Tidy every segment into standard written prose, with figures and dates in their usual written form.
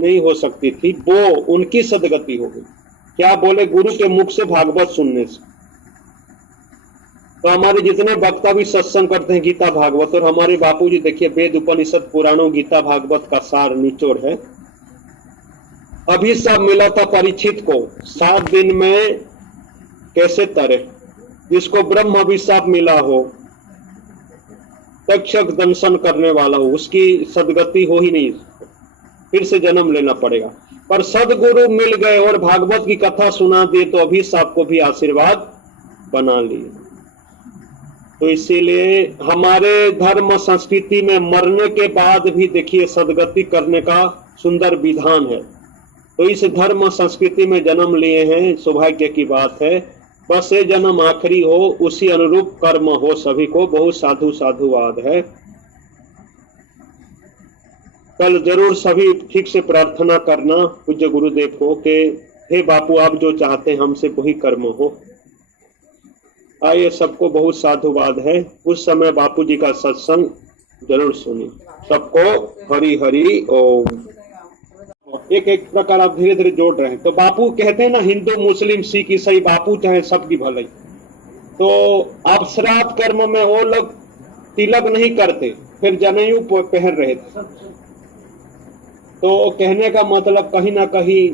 नहीं हो सकती थी, वो उनकी सदगति हो गई। क्या बोले? गुरु के मुख से भागवत सुनने से। तो हमारे जितने वक्ता भी सत्संग करते हैं गीता भागवत, और हमारे बापूजी देखिए वेद उपनिषद पुराणों गीता भागवत का सार निचोड़ है। अभी सब मिला था परीक्षित को 7 दिन में कैसे तरे, जिसको ब्रह्म अभिशाप मिला हो, तक्षक दंशन करने वाला हो, उसकी सदगति हो ही नहीं, फिर से जन्म लेना पड़ेगा। पर सदगुरु मिल गए और भागवत की कथा सुना दी तो अभिशाप को भी आशीर्वाद बना लिए। तो इसीलिए हमारे धर्म संस्कृति में मरने के बाद भी देखिए सदगति करने का सुंदर विधान है। तो इस धर्म संस्कृति में जन्म लिए हैं, सौभाग्य की बात है। बस ये जन्म आखिरी हो, उसी अनुरूप कर्म हो सभी को। बहुत साधु साधुवाद है। कल जरूर सभी ठीक से प्रार्थना करना पूज्य गुरुदेव को कि हे बापू, आप जो चाहते हैं हमसे वही कर्म हो। आइए, सबको बहुत साधुवाद है। उस समय बापू जी का सत्संग जरूर सुनिए। सबको हरि हरि ओम। एक एक प्रकार आप धीरे धीरे जोड़ रहे हैं। तो बापू कहते हैं ना, हिंदू मुस्लिम सिख ईसाई, बापू चाहे सबकी भलाई। तो आप श्राद्ध कर्म में वो लोग तिलक नहीं करते, फिर जनेऊ पहन रहे थे। तो कहने का मतलब कहीं ना कहीं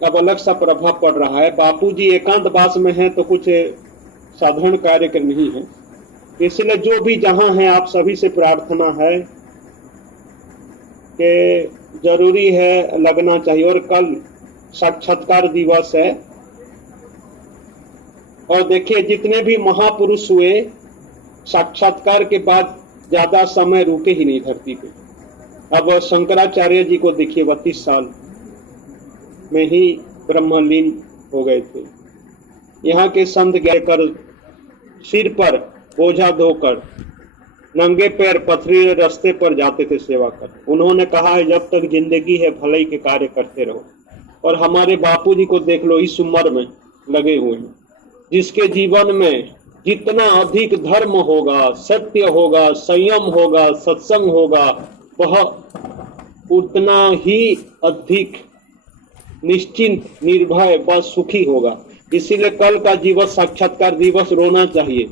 अब अलग सा प्रभाव पड़ रहा है। बापू जी एकांतवास में है तो कुछ साधारण कार्य नहीं है। इसलिए जो भी जहां है, आप सभी से प्रार्थना है कि जरूरी है लगना चाहिए। और कल साक्षात्कार दिवस है। और देखिए जितने भी महापुरुष हुए, साक्षात्कार के बाद ज्यादा समय रुके ही नहीं धरती पे। अब शंकराचार्य जी को देखिए 32 साल में ही ब्रह्मलीन हो गए थे। यहाँ के संत गैकर सिर पर बोझा धोकर नंगे पैर पथरीले रास्ते पर जाते थे सेवा कर। उन्होंने कहा है जब तक जिंदगी है भलाई के कार्य करते रहो। और हमारे बापूजी को देख लो, इस उम्र में लगे हुए हैं। जिसके जीवन में जितना अधिक धर्म होगा, सत्य होगा, संयम होगा, सत्संग होगा, वह उतना ही अधिक निश्चिंत, निर्भय व सुखी होगा। इसीलिए कल का दिवस साक्षात्कार दिवस रोना चाहिए।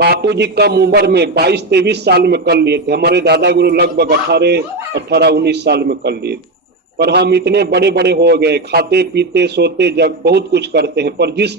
बापूजी कम उम्र में 22-23 साल में कर लिए थे। हमारे दादा गुरु लगभग 18-19 साल में कर लिए थे। पर हम इतने बड़े बड़े हो गए, खाते पीते सोते जग बहुत कुछ करते हैं। पर जिस